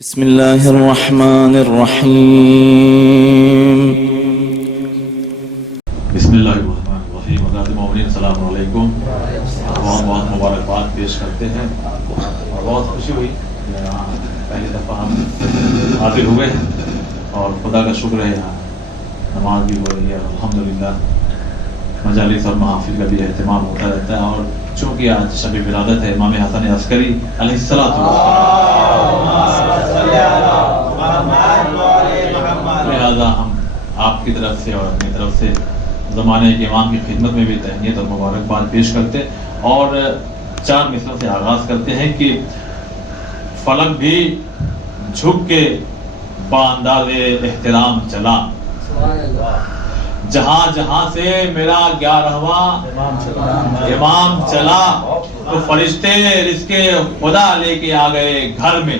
بسم الله الرحمن الرحيم. بسم اللہ الرحمن الرحیم. حضرات مومنین السلام علیکم. بہت بہت مبارکباد پیش کرتے ہیں اور بہت خوشی ہوئی پہلی دفعہ ہم حاضر ہوئے ہیں اور خدا کا شکر ہے یہاں نماز بھی ہو رہی ہے. الحمدللہ مجالس اور محافل کا بھی اہتمام ہوتا رہتا ہے اور چونکہ آج شب ولادت ہے امام حسن عسکری علیہ الصلوۃ لہذا ہم آپ کی طرف سے اور اپنی طرف سے زمانے کے امام کی خدمت میں بھی تہنیت اور مبارکباد پیش کرتے اور چار مصرع سے آغاز کرتے ہیں کہ فلک بھی جھک کے بانداز احترام چلا، جہاں جہاں سے میرا 11واں امام چلا تو فرشتے رزق خدا لے کے آ گئے گھر میں.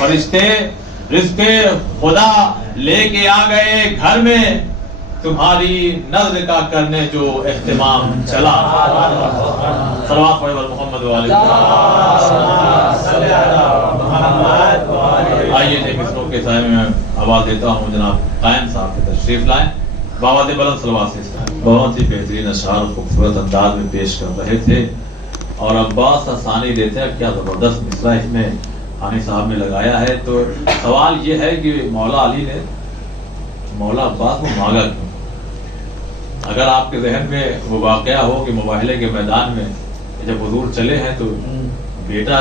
فرشتے رزق خدا لے کے آ گئے گھر میں، تمہاری نظر کا کرنے جو اہتمام چلا. صلوات پڑھے محمد والے. آئیے ایک مصرع کے سائے میں آواز دیتا ہوں جناب قائم صاحب کی تشریف لائیں. بابا بلند صلوات سے بہت ہی بہترین اشعار خوبصورت انداز میں پیش کر رہے تھے اور عباس ثانی دیتے ہیں. کیا زبردست مصرع اس میں حانی صاحب نے لگایا ہے. تو سوال یہ ہے کہ مولا علی نے مولا عباس کو مانگا کیوں؟ اگر آپ کے ذہن میں وہ واقعہ ہو کہ مباہلے کے میدان میں جب حضور چلے ہیں تو بیٹا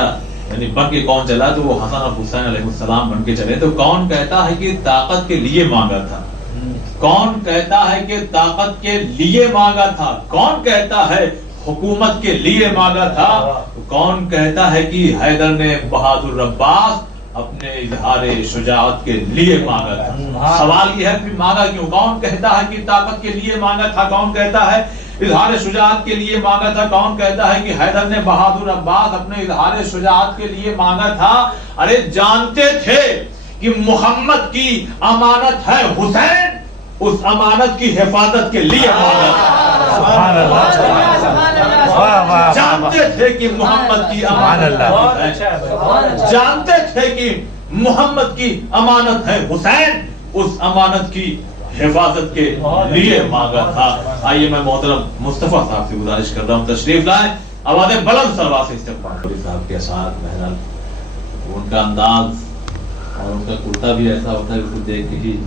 یعنی بن کے کون چلا تو وہ حسن اور حسین علیہ السلام بن کے چلے، تو کون کہتا ہے کہ طاقت کے لیے مانگا تھا؟ کون کہتا ہے کہ طاقت کے لیے مانگا تھا؟ کون کہتا ہے حکومت کے لیے مانگا تھا؟ کون کہتا ہے کہ حیدر نے بہادر عباس اپنے اظہار شجاعت کے لیے مانگا تھا؟ سوال یہ ہے کہ مانگا کیوں؟ کون کہتا ہے کہ طاقت کے لیے مانگا تھا؟ کون کہتا ہے اظہار شجاعت کے لیے مانگا تھا؟ کون کہتا ہے کہ حیدر نے بہادر عباس اپنے اظہار شجاعت کے لیے مانگا تھا؟ ارے جانتے تھے کہ محمد کی امانت ہے حسین، اس امانت کی حفاظت کے لیے مانگا تھا. جانتے تھے کہ محمد کی امانت ہے، جانتے تھے کہ محمد کی امانت ہے حسین، اس امانت کی حفاظت کے لیے مانگا تھا. آئیے میں محترم مصطفیٰ صاحب سے گزارش کر رہا ہوں تشریف لائیں. آواز بلند صلوات سے استقبال. صاحب کے اشعار بہرحال ان کا انداز اور ان کا کرتا بھی ایسا ہوتا ہے کہ دیکھ کے ہی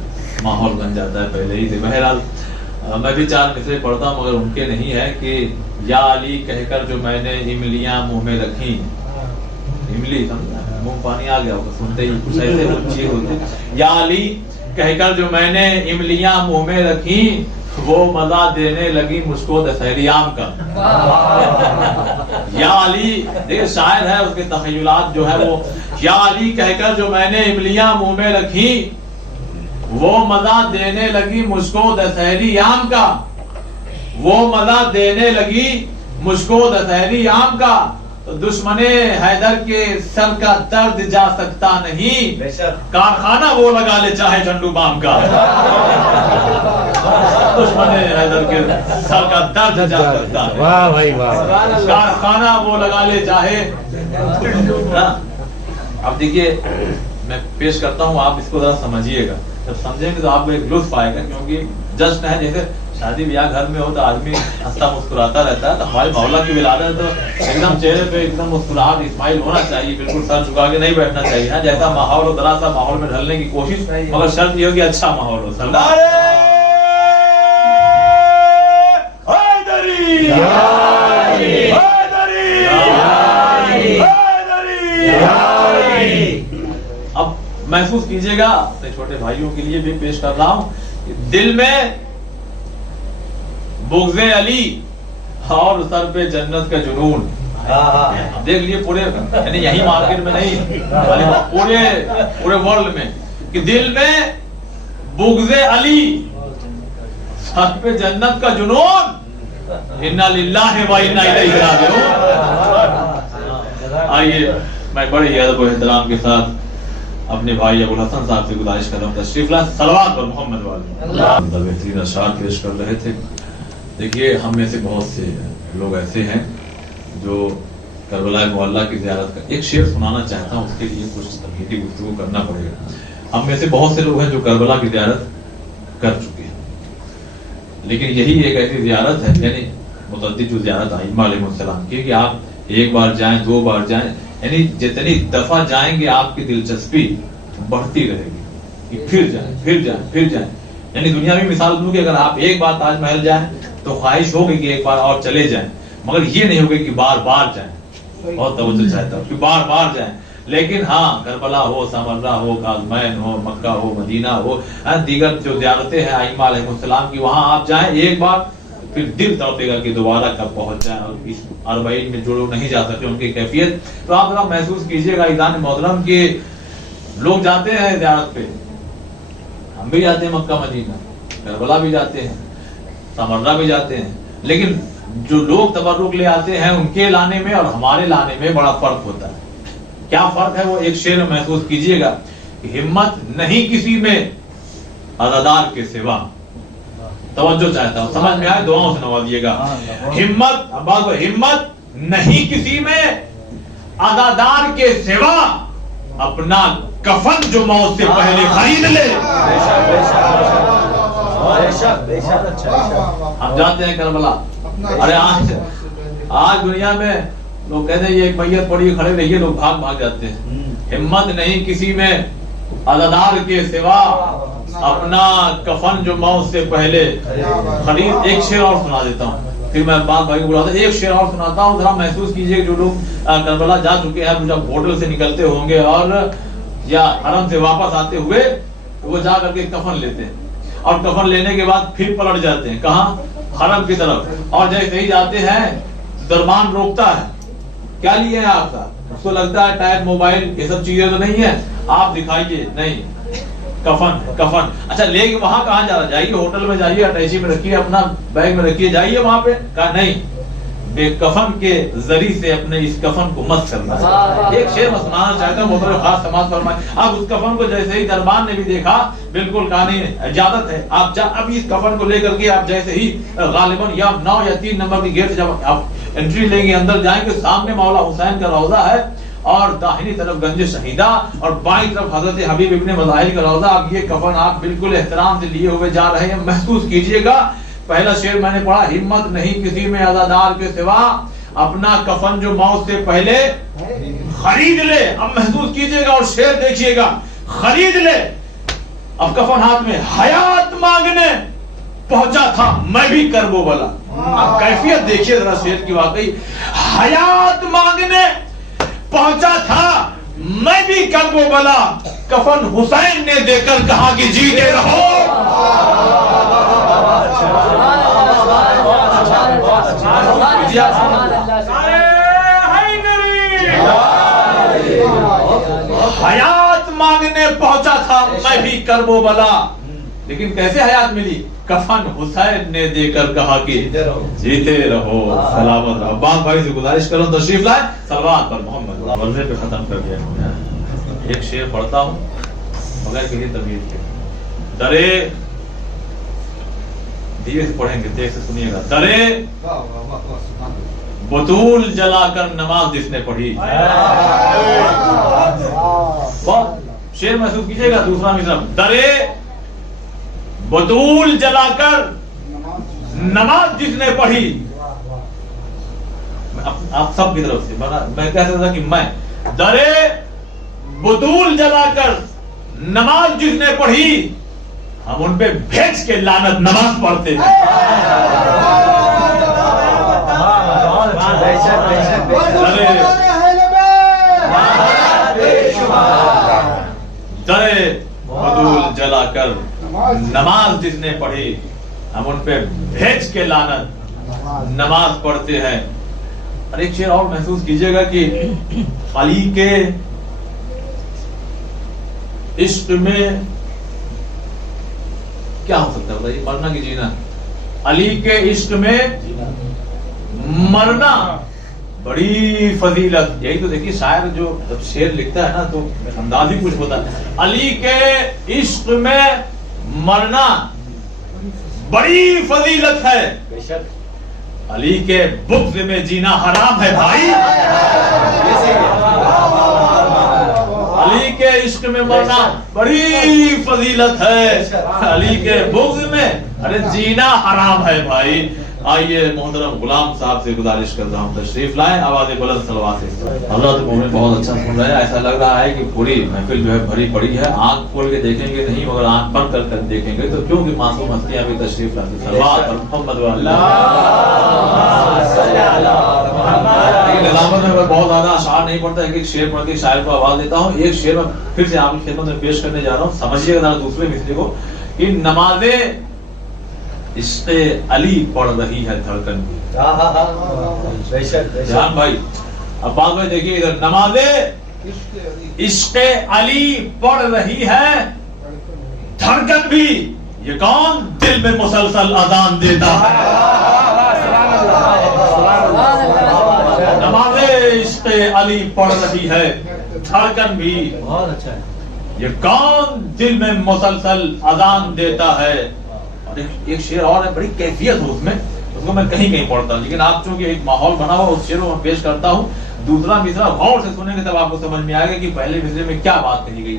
ماحول بن جاتا ہے پہلے ہی سے. بہرحال میں بھی چار مصرے پڑھتا ہوں مگر ان کے نہیں ہے کہ یا علی کہہ کر جو میں نے املیاں منہ میں رکھی. املی منہ پانی آ گیا ہوگا سنتے ہی کچھ ایسے چیز ہوتے. یا علی کہہ کر جو میں نے املیاں منہ میں رکھی، وہ مزہ دینے لگی مجھ کو دسہری عام کا. یا علی دیکھیں شاعر ہے، اس کے تخیلات جو ہے وہ یا علی کہہ کر جو میں نے املیاں منہ میں رکھی، وہ مزہ دینے لگی مجھ کو دسہری عام کا. وہ مزہ دینے لگی مجھ کو دسہری عام کا. تو دشمن حیدر کے سر کا درد جا سکتا نہیں، کارخانہ وہ لگا لے چاہے جھنڈو بام کا. دشمن حیدر کے سر کا درد جا سکتا ہے، کارخانہ وہ لگا لے چاہے. اب دیکھیے میں پیش کرتا ہوں، آپ اس کو ذرا سمجھیے گا. جب سمجھیں گے تو آپ کو ایک لطف آئے گا، کیونکہ جشن ہے. جیسے شادی بیاہ گھر میں ہو تو آدمی ہنستا مسکراتا رہتا ہے، تو ہمارے مولا کی ولادت ہے تو ایک دم چہرے پہ ایک دم مسکراہٹ اسمائل ہونا چاہیے، بالکل سر جھکا کے نہیں بیٹھنا چاہیے. جیسا ماحول ہو ذرا سا ماحول میں ڈھلنے کی کوشش، مگر شرط یہ ہو کہ اچھا ماحول ہو. اب محسوس کیجئے گا، اپنے چھوٹے بھائیوں کے لیے بھی پیش کر رہا ہوں، دل میں بغض علی اور سر پہ جنت کا جنون. دیکھ لیے پورے یعنی یہی مارکیٹ میں نہیں، پورے ورلڈ میں کہ دل میں بغض علی سر پہ جنت کا جنون. انا للہ و انا الیہ راجعون. آئیے میں بڑے ہی ادب و احترام کے ساتھ اپنے بھائی ابو الحسن صاحب سے گزارش کر رہا ہوں تشریف لائیں. صلوات پر محمد والے. بہترین اشعار پیش کر رہے تھے. دیکھیے ہم میں سے بہت سے لوگ ایسے ہیں جو کربلا معلیٰ کی زیارت کا ایک شعر سنانا چاہتا ہوں، اس کے لیے کچھ تمہیدی گفتگو کرنا پڑے گا. ہم میں سے بہت سے لوگ ہیں جو کربلا کی زیارت کر چکے ہیں، لیکن یہی ایک ایسی زیارت ہے، یعنی متعدد جو زیارت ائمہ علیہ السلام کی، کہ آپ ایک بار جائیں، 2 بار جائیں، یعنی جتنی دفعہ جائیں گے آپ کی دلچسپی بڑھتی رہے گی کہ پھر جائیں پھر جائیں پھر جائیں. یعنی دنیاوی مثال دوں کہ اگر آپ ایک بار تاج محل جائیں تو خواہش ہوگی کہ ایک بار اور چلے جائیں، مگر یہ نہیں ہوگی کہ بار بار جائیں. بہت توجہ چاہتا ہوں کہ بار بار جائیں. لیکن ہاں کربلا ہو، سامرہ ہو، کاظمین ہو، مکہ ہو، مدینہ ہو، دیگر جو زیارتیں ہیں ائمہ علیہ السلام کی، وہاں آپ جائیں ایک بار، پھر دل تڑپے گا کہ دوبارہ کب پہنچ جائیں. اور اس 40 میں جو لوگ نہیں جا سکتے ان کی کیفیت تو آپ ذرا محسوس کیجئے گا. عزیزان محترم کہ لوگ جاتے ہیں زیارت پہ، ہم بھی جاتے ہیں مکہ مدینہ، کربلا بھی جاتے ہیں، سامرہ بھی جاتے ہیں، لیکن جو لوگ تبرک لے آتے ہیں ان کے لانے میں اور ہمارے لانے میں بڑا فرق ہوتا ہے. کیا فرق ہے وہ ایک شعر میں محسوس کیجئے گا کہ ہمت نہیں کسی میں عزادار کے سوا. توجہ چاہتا ہوں، سمجھ میں آئے دعاؤں سے نوازیے گا. ہمت نہیں کسی میں عزادار کے سوا، اپنا کفن جو موت سے پہلے خرید لے. ہم جاتے ہیں کربلا. ارے آج دنیا میں لوگ کہتے ہیں یہ ایک میت پڑی کھڑے رہیے، لوگ بھاگ جاتے ہیں. ہمت نہیں کسی میں عزادار کے سوا، اپنا کفن جو موت سے پہلے خرید. ایک شعر اور سنا دیتا ہوں پھر میں بات بھائی کو بلاتا ہوں. ایک شعر اور سناتا ہوں، ذرا محسوس کیجئے جو لوگ کربلا جا چکے ہیں، جب ہوٹل سے نکلتے ہوں گے اور یا حرم سے واپس آتے ہوئے وہ جا کر کے کفن لیتے ہیں، اور کفن لینے کے بعد پھر پلٹ جاتے ہیں کہاں؟ حرم کی طرف. اور جیسے ہی جاتے ہیں درمان روکتا ہے، کیا لیے ہیں آپ کا؟ اس کو لگتا ہے ٹائر، موبائل، یہ سب چیزیں تو نہیں ہیں، آپ دکھائیے. نہیں، کفن. اچھا لے کے وہاں کہاں جا رہا؟ جائیے ہوٹل میں جائیے، اٹیچی میں رکھیے، اپنا بیگ میں رکھیے، جائیے وہاں پہ. کہا نہیں، بے کفن کے ذریعے سے اپنے اس کفن کو مت کرنا ہے. ایک شعر میں سنانا چاہتا ہوں، محترم خاص سماعت فرمائیں. اب اس کفن کو جیسے ہی دربان نے بھی دیکھا، بالکل کہا نہیں اجازت ہے آپ اب اس کفن کو لے کر کے آپ جیسے ہی غالباً یا 9 یا 3 نمبر کی گیٹ سے جب آپ انٹری لیں گے، اندر جائیں گے، سامنے مولا حسین کا روضہ ہے، اور داہنی طرف گنج شہیدہ، اور بائیں طرف حضرت حبیب ابن مظاہر کا روضہ. اب یہ کفن آپ بالکل احترام سے لیے ہوئے جا رہے ہیں. محسوس کیجئے گا. پہلا شعر میں نے پڑھا، ہمت نہیں کسی میں عزادار کے سوا، اپنا کفن جو موت سے پہلے خرید لے. اب محسوس کیجئے گا اور شعر دیکھیے گا، خرید لے. اب کفن ہاتھ میں، حیات مانگنے پہنچا تھا میں بھی کرب و بلا. اب کیفیت دیکھیے ذرا شعر کی. واقعی حیات مانگنے پہنچا تھا میں بھی کرب و بلا، کفن حسین نے دے کر کہا کہ جیتے رہو. حیات مانگنے پہنچا تھا میں بھی کرب و بلا، لیکن کیسے حیات ملی؟ کفن حسین نے دے کر کہا کہ جیتے رہو، سلامت رہو. عباس بھائی سے گزارش کروں تشریف لائیں. صلوات پر محمد. ورزے پہ ختم کر دیا. ایک شعر پڑھتا ہوں مگر کسی تمیز کے. درے دھیرے سے پڑھیں گے، دیکھ سے سنیے گا. درے بطول جلا کر نماز جس نے پڑھی. بہت شعر محسوس کیجئے گا. دوسرا مصرع، درے بطول جلا کر نماز جس نے پڑھی. آپ سب کی طرف سے میں کہہ سکتا تھا کہ میں درے بطول جلا کر نماز جس نے پڑھی، ہم ان پہ بھیج کے لعنت نماز پڑھتے ہیں. درے بطول جلا کر نماز جس نے پڑھی، ہم ان پہ بھیج کے لعنت نماز پڑھتے ہیں. اور ایک شعر اور محسوس کیجئے گا کہ علی کے عشق میں کیا ہو سکتا ہے بتائیے؟ مرنا کی جینا. علی کے عشق میں مرنا بڑی فضیلت. یہی تو دیکھیے شاعر جو جب شعر لکھتا ہے نا تو انداز ہی کچھ ہوتا ہے. علی کے عشق میں مرنا بڑی فضیلت ہے، علی کے بغض میں جینا حرام ہے بھائی، علی کے عشق میں مرنا بڑی فضیلت ہے، علی کے بغض میں ارے جینا حرام ہے بھائی۔ آئیے محترم غلام صاحب سے گزارش کرتا ہوں تشریف لائیں، آواز بلند صلوات سے۔ حضرت مومن بہت اچھا سن رہے ہیں، ایسا لگ رہا ہے کہ پوری محفل جو ہے بھری پڑی ہے، آنکھ کھول کے دیکھیں گے نہیں مگر آنکھ بند کر کر دیکھیں گے تو کیونکہ معصوم ہستیاں بھی تشریف لاتے ہیں۔ صلوات پر محمد نظامت میں بہت زیادہ اشعار نہیں پڑھتا، ایک شعر پڑھ کے شاعر کو آواز دیتا ہوں۔ ایک شعر میں پھر سے آپ کی خدمت میں پیش کرنے جا رہا ہوں، سمجھیے گا دوسرے مصرے کو کہ نماز عشق علی پڑھ رہی ہے دھڑکن بھی۔ جان بھائی عباس بھائی دیکھیے ادھر، نماز عشق علی پڑھ رہی ہے دھڑکن بھی، یہ کون دل میں مسلسل اذان دیتا ہے۔ نماز عشق علی پڑھ رہی ہے دھڑکن بھی، یہ کون دل میں مسلسل اذان دیتا ہے۔ ایک شعر اور ہے، بڑی کیفیت ہے اس میں، اس کو میں کہیں کہیں پڑھتا ہوں، لیکن آپ چونکہ ایک ماحول بنا ہوا اس شعر کو میں پیش کرتا ہوں۔ دوسرا مصرع غور سے سنیں گے تب آپ کو سمجھ میں آئے گا کہ پہلے مصرے میں کیا بات کہی گئی۔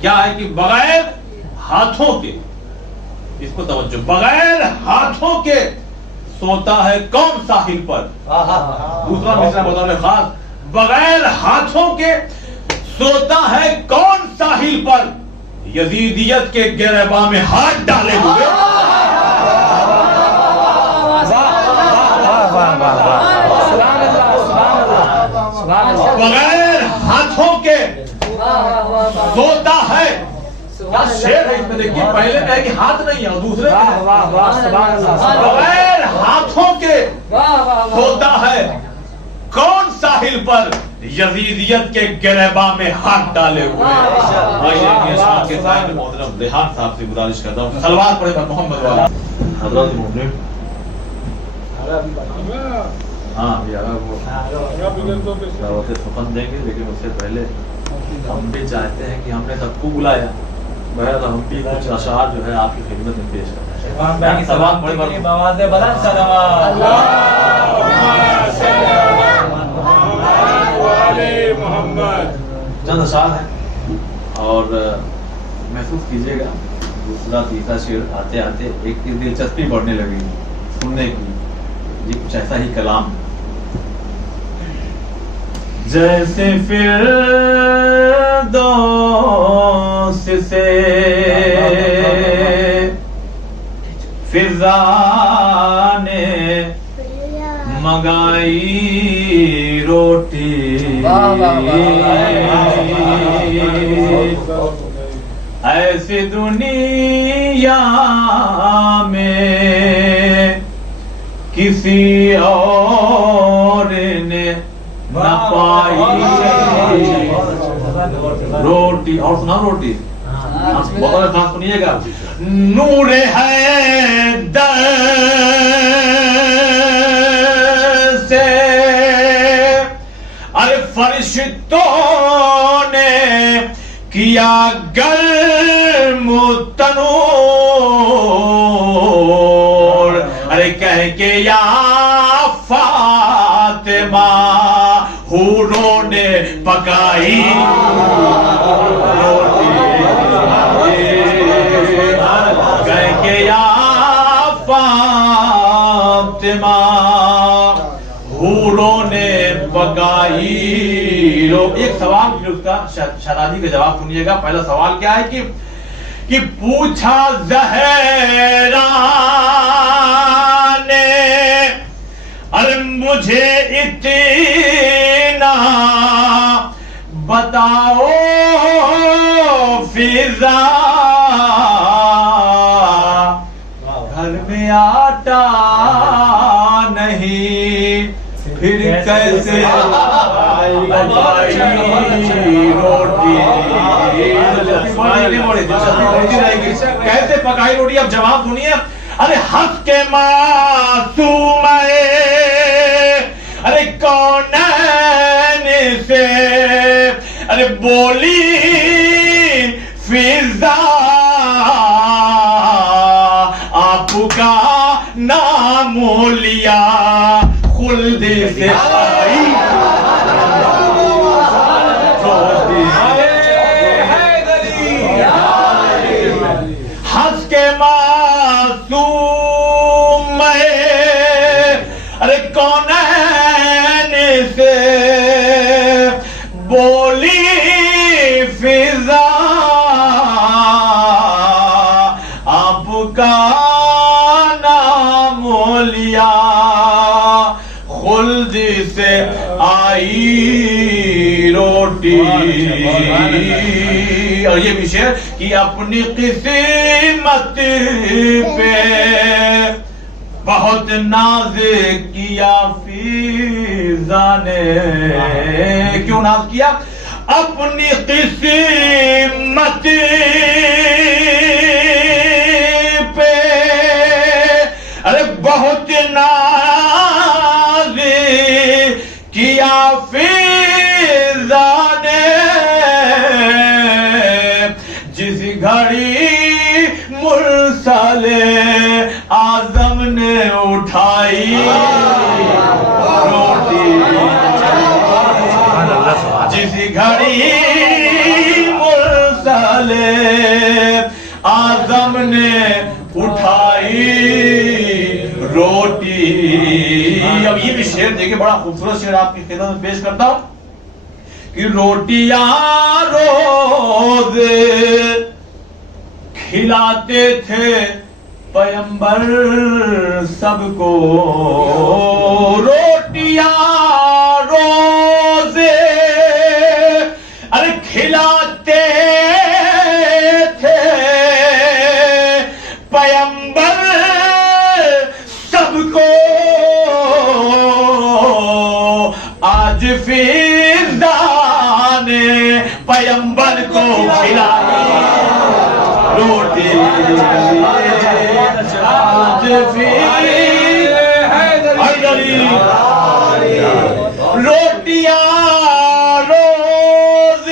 کیا ہے کہ بغیر ہاتھوں کے، اس کو توجہ، بغیر ہاتھوں کے سوتا ہے کون ساحل پر۔ دوسرا مصرع بطور خاص، بغیر ہاتھوں کے سوتا ہے کون ساحل پر، یزیدیت کے گریباں میں ہاتھ ڈالے ہوئے۔ بغیر ہاتھوں کے سوتا ہے، شعر ہے اس میں دیکھیے، پہلے میں ہے کہ ہاتھ نہیں ہے اور دوسرے بغیر ہاتھوں کے سوتا ہے کون ساحل پر، یزیدیت کے گریباں میں ہاتھ ڈالے ہوئے۔ اشعار کے صاحب محترم ریحان صاحب سے گزارش کرتا ہوں، صلوات پڑھے پر محمد والا۔ حضرت مومن ہاں وہ دعوت سخن دیں گے، لیکن اس سے پہلے ہم بھی چاہتے ہیں کہ ہم نے سب کو بلایا، بہرحال ہم بھی کچھ اشعار جو ہے آپ کی خدمت میں پیش کرتے ہیں۔ صلوات پڑھے پر چند اشعار ہیں اور محسوس کیجئے گا دوسرا تیسرا شعر آتے آتے ایک دلچسپی بڑھنے لگی سننے کی، یہ کچھ ایسا ہی کلام جیسے فردوس سے فضا نے منگائی روٹی، ایسی دنیا میں کسی اور نے نہ پائی روٹی۔ اور سنا روٹی بہت خاص سنیے گا، نور ہے در سے ارے فرشتوں نے کیا گرم تنور، ارے کہہ کے یا فاطمہ حوروں نے پکائی روٹی، کہہ کے یا فاطمہ حوروں نے پکائی لوگ۔ ایک سوال پھر اس کا شہزادی کا جواب سنیے گا۔ پہلا سوال کیا ہے کہ پوچھا زہرا نے ارے مجھے اتنا بتاؤ فضا، گھر میں آٹا نہیں پھر کیسے روٹی، کیسے پکائی روٹی؟ اب جواب سنیے، ارے حق کے معصوم ارے کونین سے ارے بولی فضا، آپ کا نام لیا سے آئی روٹی ہنس کے معصوم میں ارے کونین سے بولی فضا آپ کا نام لیا خلد سے آئی روٹی اور یہ بھی شعر کہ اپنی قسمت پہ بہت ناز کیا فضا نے کیوں ناز کیا اپنی قسمت پہ ارے بہت ناز کیا فضا نے جس گھڑی مرسل اعظم نے اٹھائی روٹی جس گھڑی مرسل اعظم نے اٹھائی روٹی اب یہ بھی شعر دیکھیں بڑا خوبصورت شعر آپ کی خدمت میں پیش کرتا ہوں کہ روٹیاں روز کھلاتے تھے پیغمبر سب کو روٹیاں روز ارے کھلاتے تھے پیغمبر سب کو آج فضا نے پیغمبر کو کھلائی روٹی آج روٹیاں روز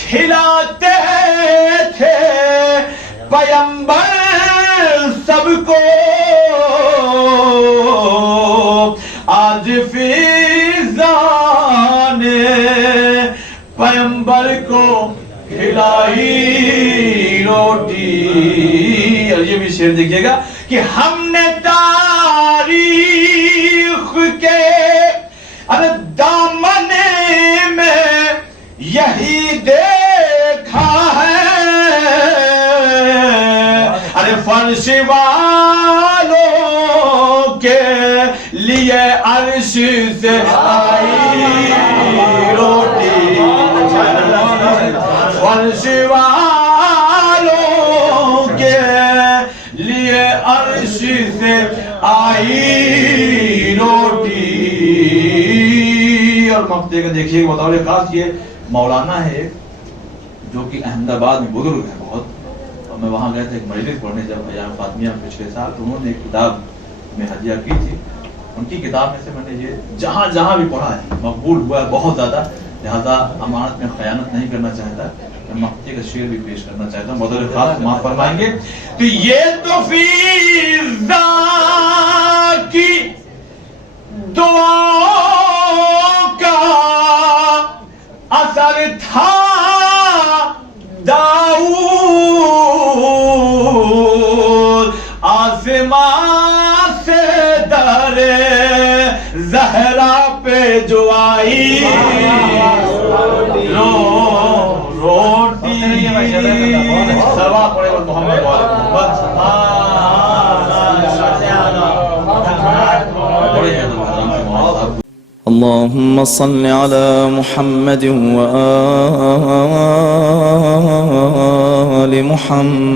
کھلاتے تھے پیغمبر سب کو آج فضا نے پیغمبر کو کھلائی روٹی اور یہ بھی شعر دیکھیے گا کہ ہم نے تاریخ کے ارے دامن میں یہی دیکھا ہے ارے فرش والوں کے لیے عرش سے آئی روٹی فرش والوں کے لیے عرش سے آئی روٹی اور مفتے کا دیکھیے بطور خاص یہ مولانا ہے جو کہ احمد آباد میں بزرگ ہے بہت اور میں وہاں گیا تھا ایک مجلس پڑھنے جب ایام فاطمیہ پچھلے سال تو انہوں نے ایک کتاب میں ہدیہ کی تھی ان کی کتاب میں سے میں نے یہ جہاں جہاں بھی پڑھا ہے مقبول ہوا ہے بہت زیادہ لہذا امانت میں خیانت نہیں کرنا چاہتا میں مفتی کا شعر بھی پیش کرنا چاہتا ہوں بطور خاص معاف فرمائیں گے تو یہ تو فضا کی دعاؤں کا اثر تھا داؤد آسمان سے در زہرا پہ جو آئی روٹی سوا پڑے محمد اللهم صل على محمد وآل محمد